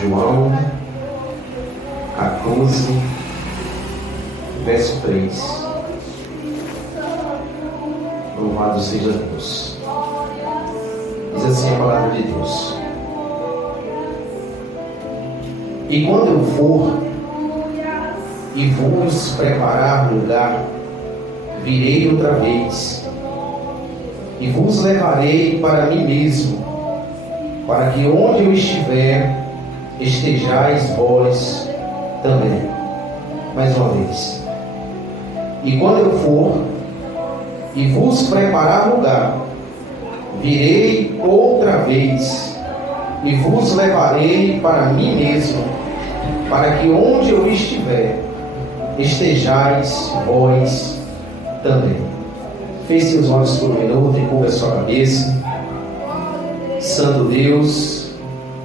João 14, verso 3. Louvado seja Deus. Diz assim a palavra de Deus: e quando eu for e vos preparar lugar, virei outra vez e vos levarei para mim mesmo, para que onde eu estiver, estejais vós também. Mais uma vez. E quando eu for e vos preparar lugar, virei outra vez e vos levarei para mim mesmo, para que onde eu estiver, estejais vós também. Feche os olhos por um minuto e cubra a sua cabeça. Santo Deus,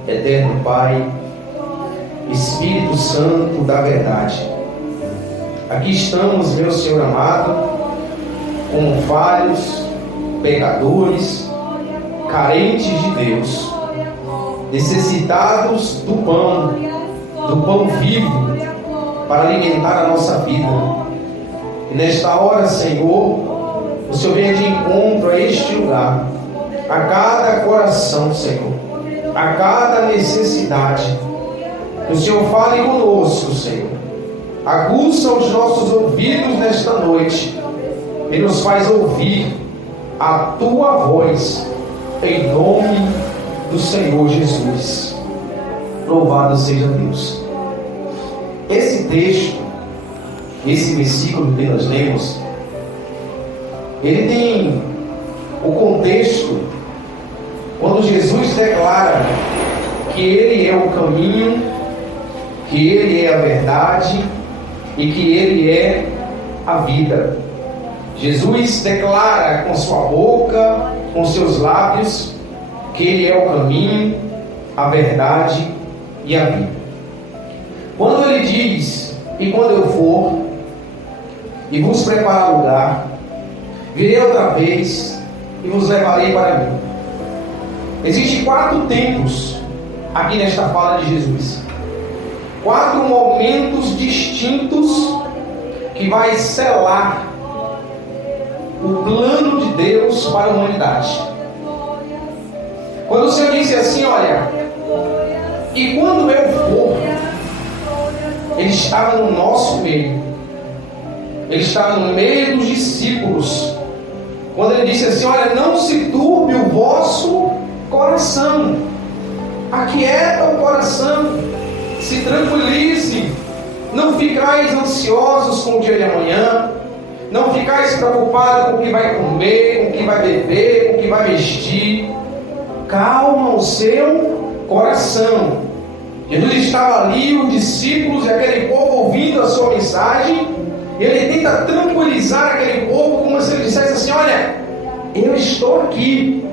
eterno Pai, Espírito Santo da verdade, aqui estamos, meu Senhor amado, como falhos, pecadores, carentes de Deus, necessitados do pão vivo, para alimentar a nossa vida. E nesta hora, Senhor, o Senhor venha de encontro a este lugar, a cada coração, Senhor, a cada necessidade. Que o Senhor fale conosco, Senhor. Aguça os nossos ouvidos nesta noite e nos faz ouvir a Tua voz, em nome do Senhor Jesus. Louvado seja Deus. Esse texto, esse versículo que nós lemos, ele tem o contexto quando Jesus declara que Ele é o caminho, que Ele é a verdade e que Ele é a vida. Jesus declara com sua boca, com seus lábios, que Ele é o caminho, a verdade e a vida. Quando Ele diz: e quando eu for e vos preparar lugar, virei outra vez e vos levarei para mim. Existem 4 tempos aqui nesta fala de Jesus. 4 momentos distintos que vai selar o plano de Deus para a humanidade. Quando o Senhor disse assim, olha, e quando eu for, Ele estava no nosso meio. Ele estava no meio dos discípulos. Quando Ele disse assim, olha, não se turbe o vosso coração. Aquieta o coração. Se tranquilize. Não ficais ansiosos com o dia de amanhã. Não ficais preocupados com o que vai comer, com o que vai beber, com o que vai vestir. Calma o seu coração. Jesus estava ali, os discípulos e aquele povo ouvindo a sua mensagem. Ele tenta tranquilizar aquele povo como se ele dissesse assim, olha, eu estou aqui.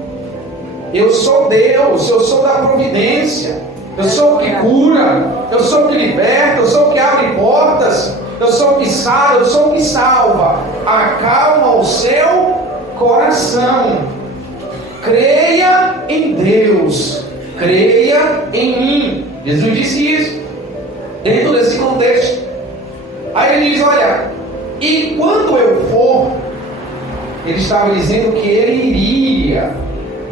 Eu sou Deus, eu sou da providência. Eu sou o que cura, eu sou o que liberta, eu sou o que abre portas, eu sou o que sara, eu sou o que salva. Acalma o seu coração. Creia em Deus, creia em mim. Jesus disse isso dentro desse contexto. Aí ele diz, olha, e quando eu for, ele estava dizendo que ele iria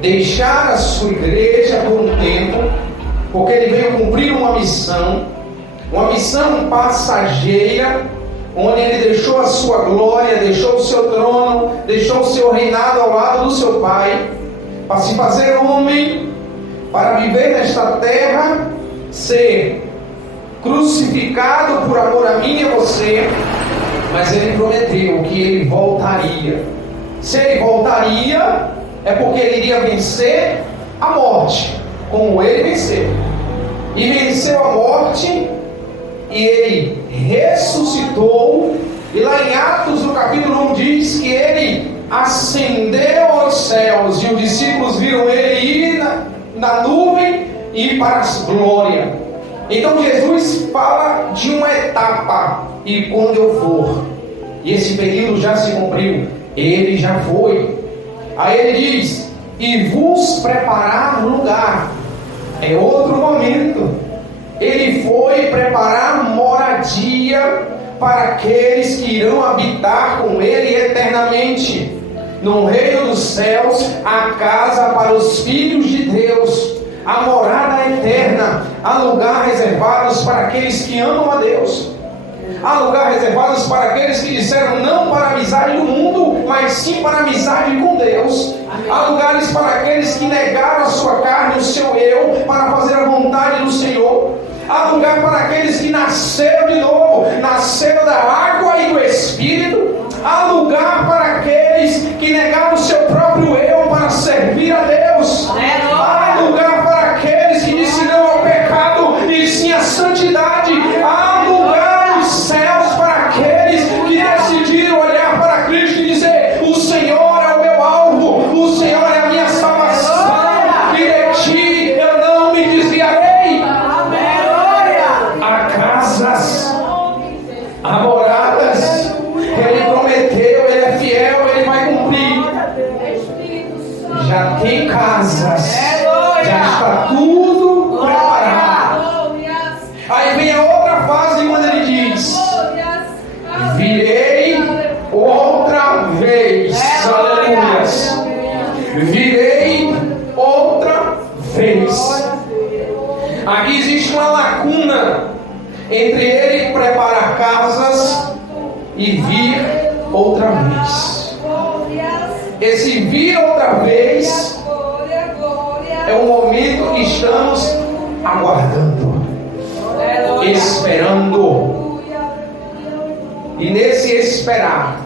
deixar a sua igreja por um tempo, porque ele veio cumprir uma missão passageira, onde ele deixou a sua glória, deixou o seu trono, deixou o seu reinado ao lado do seu Pai, para se fazer homem, para viver nesta terra, ser crucificado por amor a mim e a você. Mas ele prometeu que ele voltaria. Se ele voltaria, é porque ele iria vencer a morte, como ele venceu. E venceu a morte, e ele ressuscitou. E lá em Atos, no capítulo 1, diz que ele ascendeu aos céus, e os discípulos viram ele ir na nuvem e ir para a glória. Então Jesus fala de uma etapa, e quando eu for, e esse período já se cumpriu, ele já foi. Aí ele diz, e vos preparar lugar. É outro momento. Ele foi preparar moradia para aqueles que irão habitar com Ele eternamente. No reino dos céus, há casa para os filhos de Deus, a morada eterna, há lugar reservados para aqueles que amam a Deus. Há lugar reservados para aqueles que disseram não para a amizade do mundo, mas sim para a amizade com Deus. Há lugares para aqueles que negaram a sua carne, o seu eu, para fazer a vontade do Senhor. Há lugar para aqueles que nasceram de novo, nasceram da água e do Espírito. Há lugar para aqueles que negaram o seu próprio eu para servir a Deus. Há lugar para aqueles que disseram não ao pecado e sim à santidade. Há lugar nos céus para aqueles que decidiram olhar para Cristo e dizer: o Senhor é o meu alvo, o Senhor é a minha salvação, e de ti eu não me desviarei. Há casas, há moradas. Ele prometeu, Ele é fiel, Ele vai cumprir. Já tem casas, já está tudo preparado. Aí vem a outra fase quando Ele diz: virei outra vez. Aleluias. Virei outra vez. Aqui existe uma lacuna entre Ele preparar casas e vir outra vez. Esse vir outra vez é o momento que estamos aguardando, esperando. E nesse esperar,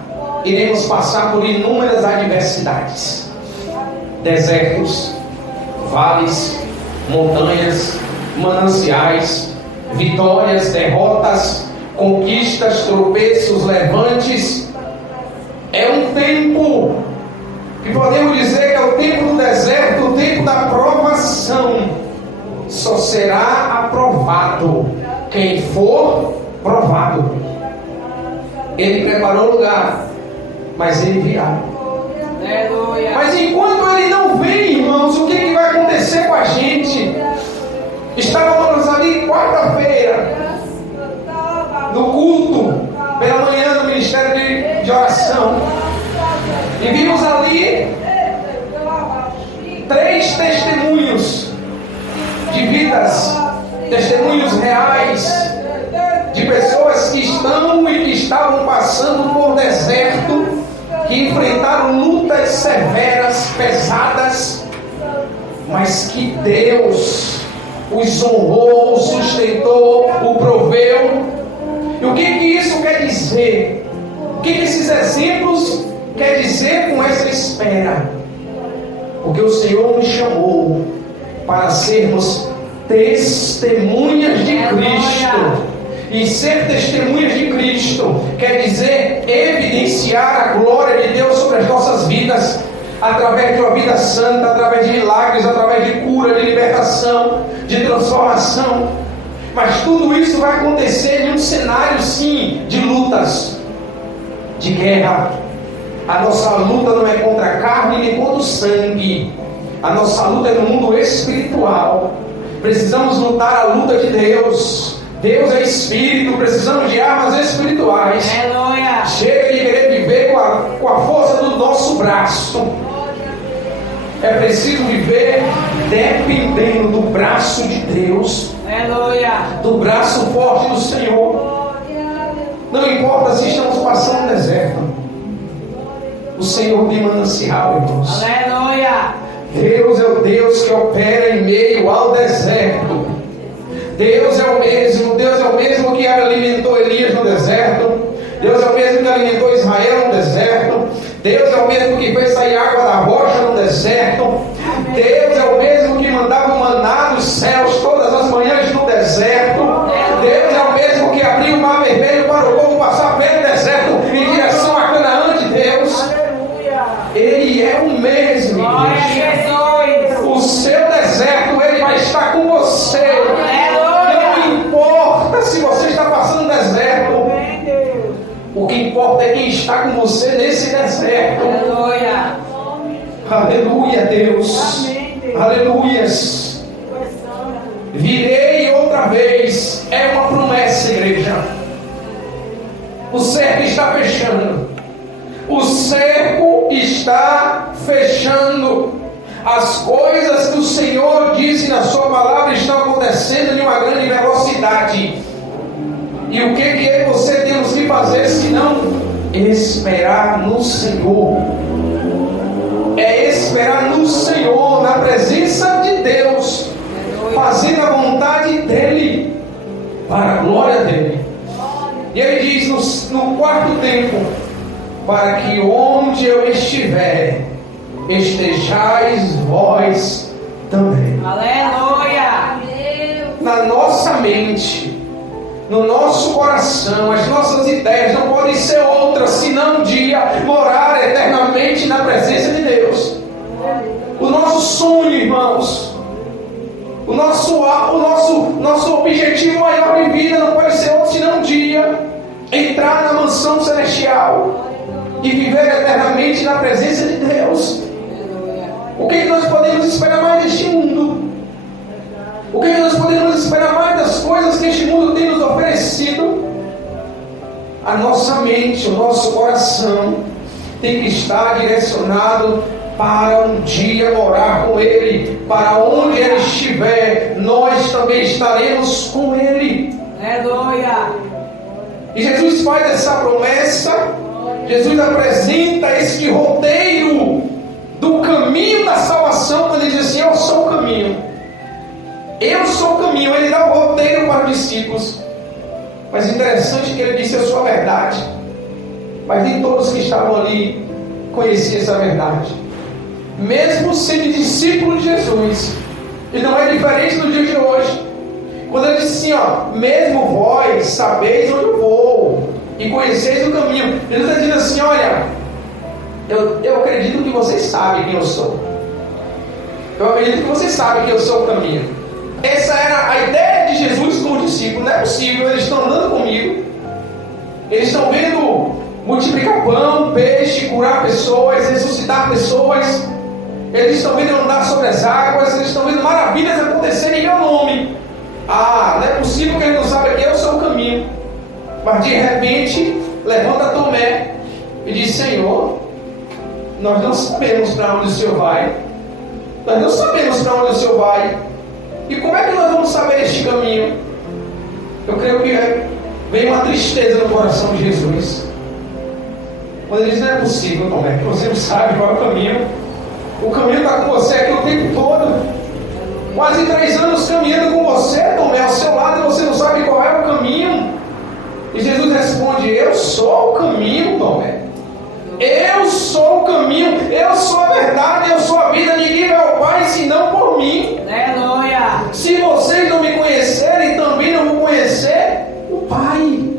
iremos passar por inúmeras adversidades: desertos, vales, montanhas, mananciais, vitórias, derrotas, conquistas, tropeços, levantes. É um tempo que podemos dizer que é o tempo do deserto, o tempo da provação. Só será aprovado quem for provado. Ele preparou o lugar, mas Ele virá. Mas enquanto Ele não vem, irmãos, o que vai acontecer com a gente? Estávamos ali quarta-feira, no culto, pela manhã no ministério de oração, e vimos ali 3 testemunhos de vidas, testemunhos reais, de pessoas que estão e que estavam passando por deserto, que enfrentaram lutas severas, pesadas, mas que Deus os honrou, os sustentou, o proveu. E o que isso quer dizer? O que esses exemplos quer dizer com essa espera? Porque o Senhor nos chamou para sermos testemunhas de Cristo. E ser testemunhas de Cristo quer dizer evidenciar a glória de Deus sobre as nossas vidas, através de uma vida santa, através de milagres, através de cura, de libertação, de transformação. Mas tudo isso vai acontecer em um cenário, sim, de lutas, de guerra. A nossa luta não é contra a carne nem contra o sangue. A nossa luta é no mundo espiritual. Precisamos lutar a luta de Deus. Deus é Espírito, precisamos de armas espirituais. Aleluia. Chega de querer viver com a força do nosso braço. É preciso viver dependendo do braço de Deus. Aleluia. Do braço forte do Senhor. Não importa se estamos passando um deserto, o Senhor tem manancial, irmãos. Aleluia. Deus é o Deus que opera em meio ao deserto. Deus é o mesmo que alimentou Elias no deserto. Deus é o mesmo que alimentou Israel no deserto. Deus é o mesmo que fez sair água da rocha no deserto. Deus é o mesmo que mandava o maná dos céus todas as manhãs no deserto. Deus é o mesmo que abriu o mar vermelho para o povo passar pelo deserto em direção a Canaã de Deus. Ele é o mesmo. O seu deserto, Ele vai estar com você. Não importa se você está passando deserto. O que importa é quem está com você nesse deserto. Aleluia. Aleluia, Deus. Aleluias. Virei outra outra vez, é uma promessa, igreja. O cerco está fechando. O cerco está fechando. As coisas que o Senhor disse na sua palavra estão acontecendo em uma grande velocidade. E o que é que você temos que fazer senão esperar no Senhor? É esperar no Senhor, na presença de Deus, fazendo a vontade dEle, para a glória dEle. E Ele diz no quarto tempo: para que onde eu estiver, estejais vós também. Aleluia! Na nossa mente, no nosso coração, as nossas ideias não podem ser outras senão um dia morar eternamente na presença de Deus. O nosso sonho, irmãos, o nosso objetivo maior de vida não pode ser outro senão um dia entrar na mansão celestial e viver eternamente na presença de Deus. O que nós podemos esperar mais deste mundo? O que nós podemos esperar mais das coisas que este mundo tem nos oferecido? A nossa mente, o nosso coração tem que estar direcionado para um dia morar com Ele. Para onde Ele estiver, nós também estaremos com Ele. Aleluia! E Jesus faz essa promessa. Jesus apresenta este roteiro do caminho da salvação, quando Ele diz assim: eu sou o caminho. Eu sou o caminho. Ele dá o roteiro para os discípulos. Mas interessante que Ele disse: eu sou a verdade. Mas nem todos que estavam ali conheciam essa verdade. Mesmo sendo discípulo de Jesus. E não é diferente do dia de hoje. Quando Ele disse assim: mesmo vós sabeis onde eu vou e conheceis o caminho. Ele está dizendo assim: olha, eu acredito que vocês sabem quem eu sou. Eu acredito que vocês sabem que eu sou o caminho. Essa era a ideia de Jesus com os discípulos. Não é possível, eles estão andando comigo, eles estão vendo multiplicar pão, peixe, curar pessoas, ressuscitar pessoas, eles estão vendo andar sobre as águas, eles estão vendo maravilhas acontecerem em meu nome. Não é possível que eles não saibam que eu sou o caminho. Mas de repente levanta Tomé e diz: Senhor, nós não sabemos para onde o Senhor vai. Nós não sabemos para onde o Senhor vai. E como é que nós vamos saber este caminho? Eu creio que vem uma tristeza no coração de Jesus. Quando ele diz: não é possível, Tomé, que você não sabe qual é o caminho. O caminho está com você aqui o tempo todo. Quase 3 anos caminhando com você, Tomé, ao seu lado, e você não sabe qual é o caminho. E Jesus responde: eu sou o caminho, Tomé. Eu sou o caminho, eu sou a verdade, eu sou a vida. Ninguém vai ao Pai senão por mim. Aleluia! Se vocês não me conhecerem, também não vão conhecer o Pai.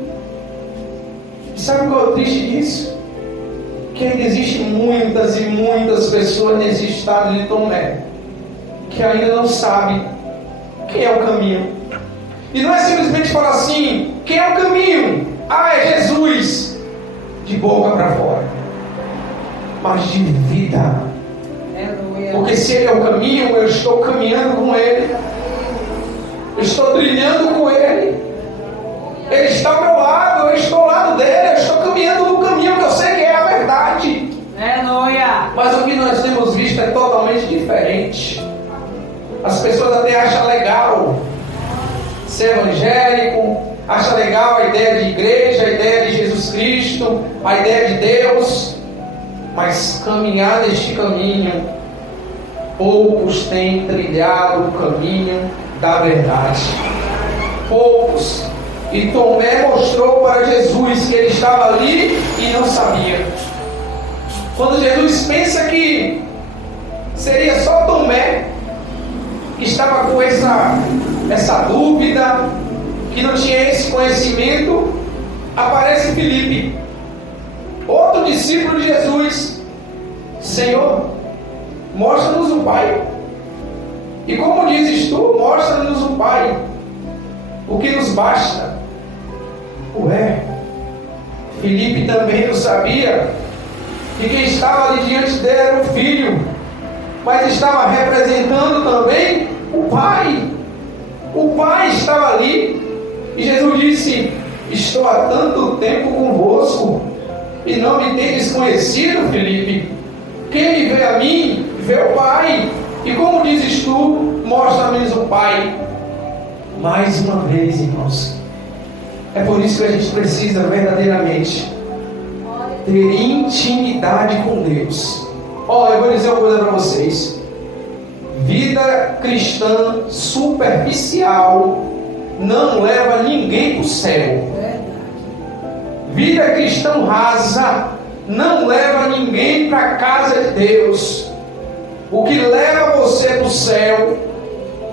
Sabe qual é o triste disso? Que ainda existem muitas e muitas pessoas nesse estado de Tomé, que ainda não sabem quem é o caminho. E não é simplesmente falar assim: quem é o caminho? É Jesus, de boca para fora, mas de vida. Aleluia! Porque se Ele é o caminho, eu estou caminhando com Ele, eu estou trilhando com Ele, Ele está ao meu lado, eu estou ao lado dele, eu estou caminhando no caminho que eu sei que é a verdade. Aleluia! Mas o que nós temos visto é totalmente diferente. As pessoas até acham legal ser evangélico, acham legal a ideia de igreja, a ideia de Jesus Cristo, a ideia de Deus, mas caminhar neste caminho, poucos têm trilhado o caminho da verdade. Poucos. E Tomé mostrou para Jesus que ele estava ali e não sabia. Quando Jesus pensa que seria só Tomé que estava com essa dúvida, que não tinha esse conhecimento, aparece Filipe, outro discípulo de Jesus. Senhor, mostra-nos o Pai. E como dizes tu, mostra-nos o Pai, o que nos basta. Filipe também não sabia que quem estava ali diante dele era o Filho, mas estava representando também o Pai. O pai estava ali e Jesus disse: estou há tanto tempo convosco e não me tendes conhecido, Felipe. Quem me vê a mim, vê o Pai. E como dizes tu, mostra-me o Pai. Mais uma vez, irmãos, é por isso que a gente precisa verdadeiramente ter intimidade com Deus. Olha, eu vou dizer uma coisa para vocês: vida cristã superficial não leva ninguém para o céu. Vida cristã rasa não leva ninguém para a casa de Deus. O que leva você para o céu,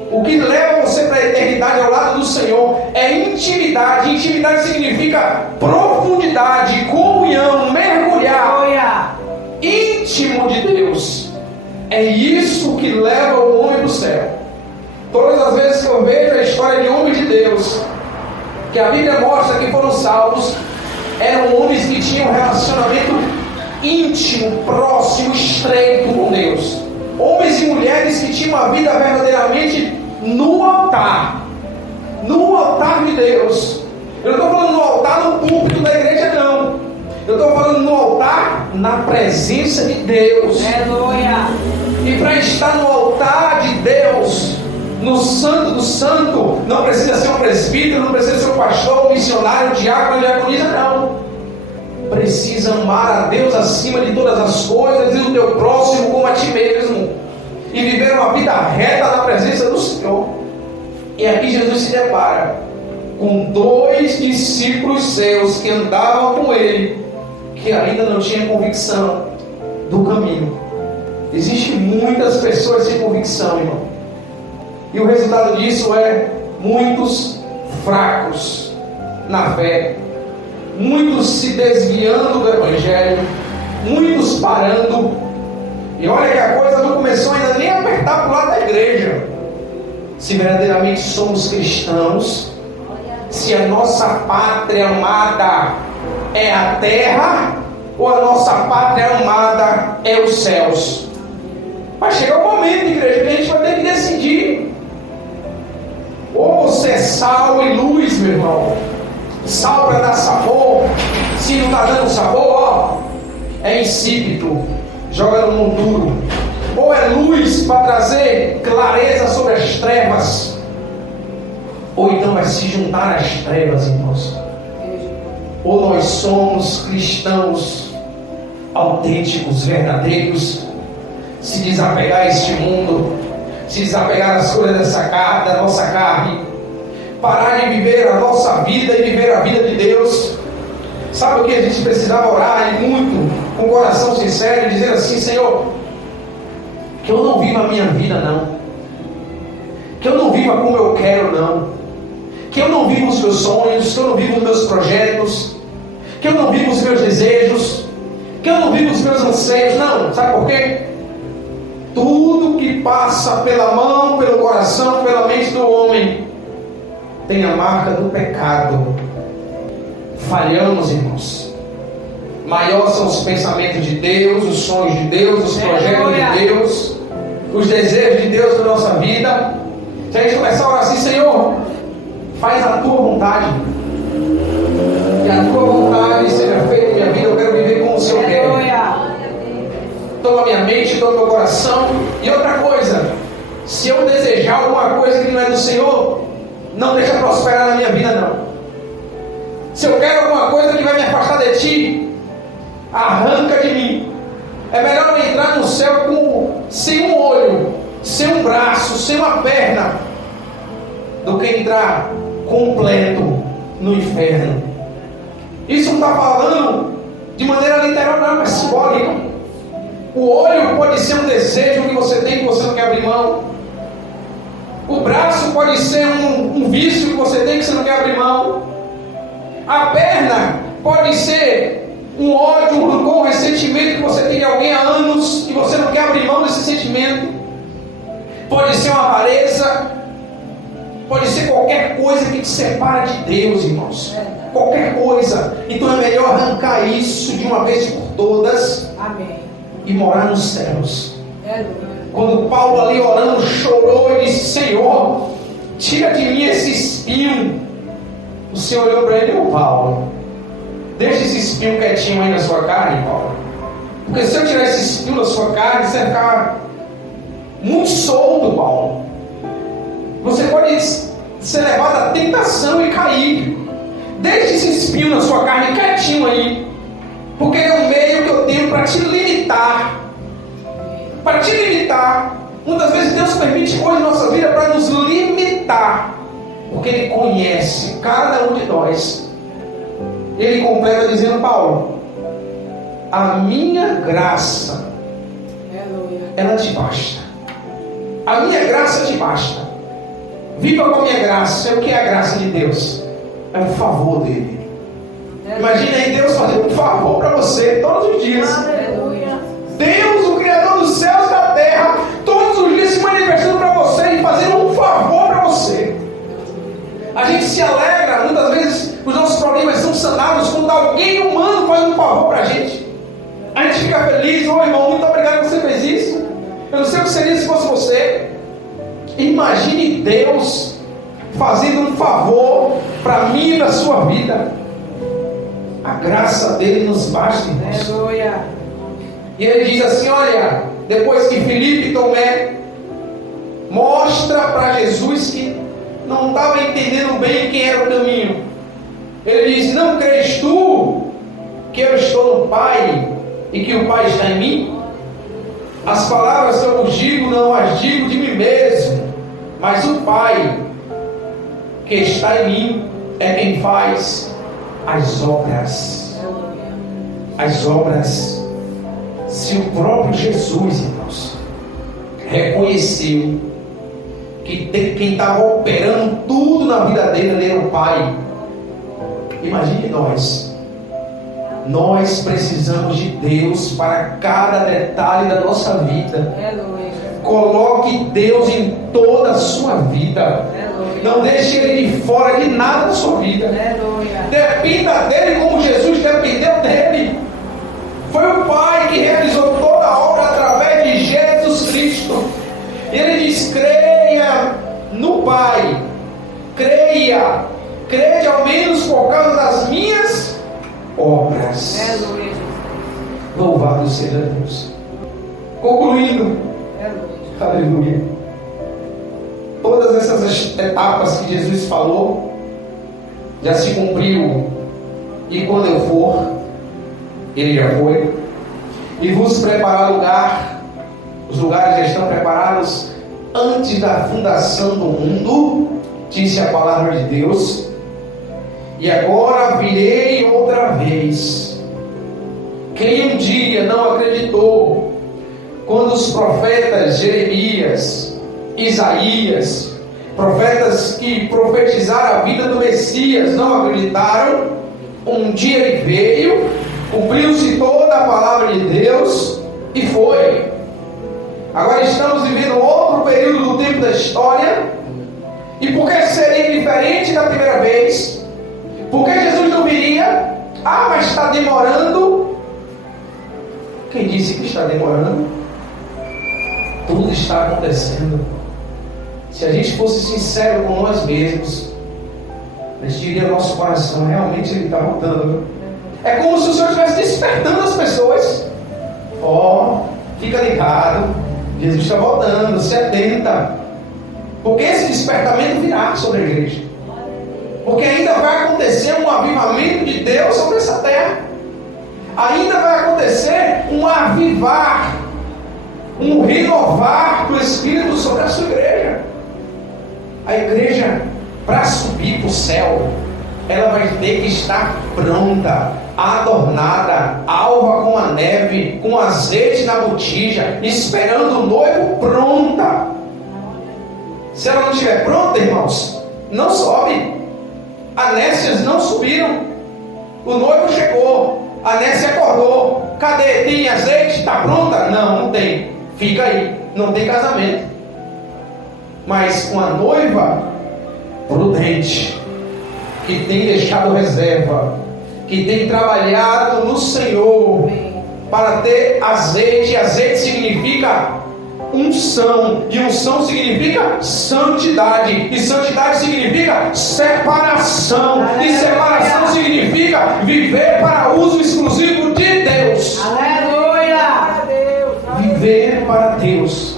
o que leva você para a eternidade ao lado do Senhor, é intimidade. Intimidade significa profundidade, comunhão, mergulhar íntimo de Deus. É isso que leva o homem para o céu. Todas as vezes que eu vejo a história de homens de Deus, que a Bíblia mostra que foram salvos, eram homens que tinham um relacionamento íntimo, próximo, estreito com Deus. Homens e mulheres que tinham uma vida verdadeiramente no altar de Deus. Eu não estou falando no altar no púlpito da igreja, não. Eu estou falando no altar na presença de Deus. Aleluia. E para estar no altar de Deus, no santo do santo, não precisa ser um presbítero, não precisa ser um pastor, um missionário, um diácono, diaconisa, não. Precisa amar a Deus acima de todas as coisas e o teu próximo como a ti mesmo, e viver uma vida reta na presença do Senhor. E aqui Jesus se depara com 2 discípulos seus que andavam com ele, que ainda não tinham convicção do caminho. Existem muitas pessoas sem convicção, irmão, e o resultado disso é muitos fracos na fé, muitos se desviando do Evangelho, muitos parando. E olha que a coisa não começou ainda nem a apertar para o lado da igreja. Se verdadeiramente somos cristãos, se a nossa pátria amada é a terra, ou a nossa pátria amada é os céus. Vai chegar o momento, igreja, que a gente vai ter que decidir. Ou você é sal e luz, meu irmão. Sal para dar sabor. Se não está dando sabor, ó, é insípido, joga no monturo. Ou é luz para trazer clareza sobre as trevas, ou então vai se juntar às trevas, irmãos. Ou nós somos cristãos autênticos, verdadeiros, se desapegar a este mundo, se desapegar das coisas da nossa carne, parar de viver a nossa vida e viver a vida de Deus. Sabe o que a gente precisava orar e muito, com o coração sincero, e dizer assim: Senhor, que eu não viva a minha vida, não, que eu não viva como eu quero, não, que eu não viva os meus sonhos, que eu não viva os meus projetos, que eu não viva os meus desejos, que eu não viva os meus anseios, não. Sabe por quê? Tudo que passa pela mão, pelo coração, pela mente do homem tem a marca do pecado. Falhamos, irmãos. Maiores são os pensamentos de Deus, os sonhos de Deus, os projetos de Deus, os desejos de Deus na nossa vida. Se a gente começar a orar assim: Senhor, faz a tua vontade, que a tua vontade seja feita na minha vida, eu quero viver como o Senhor quer. Toma minha mente, toma meu coração. E outra coisa, se eu desejar alguma coisa que não é do Senhor, não deixa prosperar na minha vida, não. Se eu quero alguma coisa que vai me afastar de Ti, arranca de mim. É melhor eu entrar no céu sem um olho, sem um braço, sem uma perna, do que entrar completo no inferno. Isso não está falando de maneira literal, não, é simbólica. O olho pode ser um desejo que você tem, que você não quer abrir mão. O braço pode ser um vício que você tem, que você não quer abrir mão. A perna pode ser um ódio, um rancor, um ressentimento que você tem de alguém há anos e você não quer abrir mão desse sentimento. Pode ser uma avareza, pode ser qualquer coisa que te separa de Deus, irmãos. Qualquer coisa. Então é melhor arrancar isso de uma vez por todas. Amém. E morar nos céus. Quando Paulo ali orando chorou e disse: Senhor, tira de mim esse espinho. O Senhor olhou para ele: ô Paulo, deixa esse espinho quietinho aí na sua carne, Paulo. Porque se eu tirar esse espinho da sua carne, você vai ficar muito solto, Paulo. Você pode ser levado à tentação e cair. Deixe esse espinho na sua carne quietinho aí. Porque ele é um meio que eu tenho para te limitar. Para te limitar. Muitas vezes Deus permite coisas na nossa vida para nos limitar. Porque Ele conhece cada um de nós. Ele completa dizendo: Paulo, a minha graça, ela te basta. A minha graça te basta. Viva com a minha graça. É o que é a graça de Deus? É o favor dele. Imagina aí Deus fazendo um favor para você todos os dias. Deus, o Criador dos céus e da terra, todos os dias se manifestando para você e fazendo um favor para você. A gente se alegra, muitas vezes os nossos problemas são sanados quando alguém humano faz um favor para a gente. A gente fica feliz: ô irmão, muito obrigado que você fez isso. Eu não sei o que seria se fosse você. Imagine Deus fazendo um favor para mim e para a sua vida. A graça dele nos basta, irmãos. E ele diz assim: olha, depois que Filipe e Tomé mostra para Jesus que não estava entendendo bem quem era o caminho, ele diz: não crês tu que eu estou no Pai e que o Pai está em mim? As palavras que eu vos digo, não as digo de mim mesmo, mas o Pai que está em mim é quem faz as obras. As obras. Se o próprio Jesus, irmãos, reconheceu que quem estava operando tudo na vida dele era o Pai, imagine nós. Nós precisamos de Deus para cada detalhe da nossa vida. Coloque Deus em toda a sua vida. Não deixe Ele de fora de nada da sua vida. Dependa dele como Jesus dependeu dele. Foi o Pai que realizou toda a obra através de Jesus Cristo. Ele diz: creia no Pai. Creia. Crede ao menos por causa das minhas obras. Louvado seja Deus. Concluindo. Aleluia. Todas essas etapas que Jesus falou já se cumpriu. E quando eu for, Ele já foi. E vos preparar lugar. Os lugares já estão preparados antes da fundação do mundo, disse a palavra de Deus. E agora virei outra vez. Quem um dia não acreditou, quando os profetas Jeremias, Isaías, profetas que profetizaram a vida do Messias, não acreditaram, um dia ele veio, cumpriu-se toda a palavra de Deus e foi. Agora estamos vivendo outro período do tempo da história. E por que seria diferente da primeira vez? Porque Jesus não viria? Ah, mas está demorando. Quem disse que está demorando? Tudo está acontecendo. Se a gente fosse sincero com nós mesmos, a gente diria no nosso coração: realmente Ele está voltando. É como se o Senhor estivesse despertando as pessoas. Fica ligado, Jesus está voltando, se atenta. Porque esse despertamento virá sobre a igreja. Porque ainda vai acontecer um avivamento de Deus sobre essa terra. Ainda vai acontecer um avivar, um renovar do Espírito sobre a sua igreja. A igreja, para subir para o céu, ela vai ter que estar pronta, adornada, alva com a neve, com azeite na botija, esperando o noivo pronta. Se ela não estiver pronta, irmãos, não sobe. Anécias não subiram. O noivo chegou, a Nécia acordou. Cadê? Tem azeite? Está pronta? Não tem. Fica aí, não tem casamento. Mas uma noiva prudente, que tem deixado reserva, que tem trabalhado no Senhor para ter azeite. Azeite significa unção. E unção significa santidade. E santidade significa separação. E separação significa viver para uso exclusivo de Deus. Aleluia. Viver para Deus.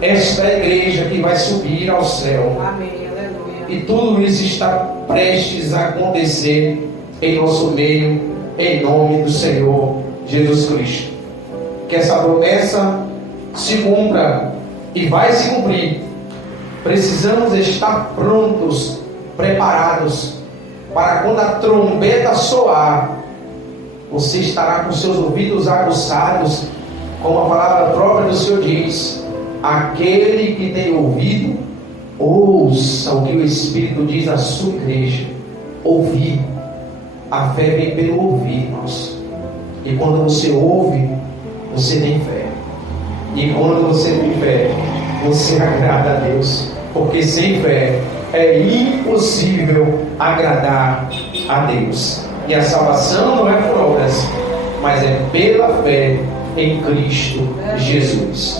Esta é a igreja que vai subir ao céu. Amém. Aleluia. E tudo isso está prestes a acontecer em nosso meio, em nome do Senhor Jesus Cristo. Que essa promessa se cumpra e vai se cumprir. Precisamos estar prontos, preparados, para quando a trombeta soar, você estará com seus ouvidos aguçados, como a palavra própria do Senhor diz: aquele que tem ouvido, ouça o que o Espírito diz à sua igreja. Ouvir. A fé vem pelo ouvir, irmãos. E quando você ouve, você tem fé. E quando você tem fé, você agrada a Deus. Porque sem fé é impossível agradar a Deus. E a salvação não é por obras, mas é pela fé em Cristo Jesus.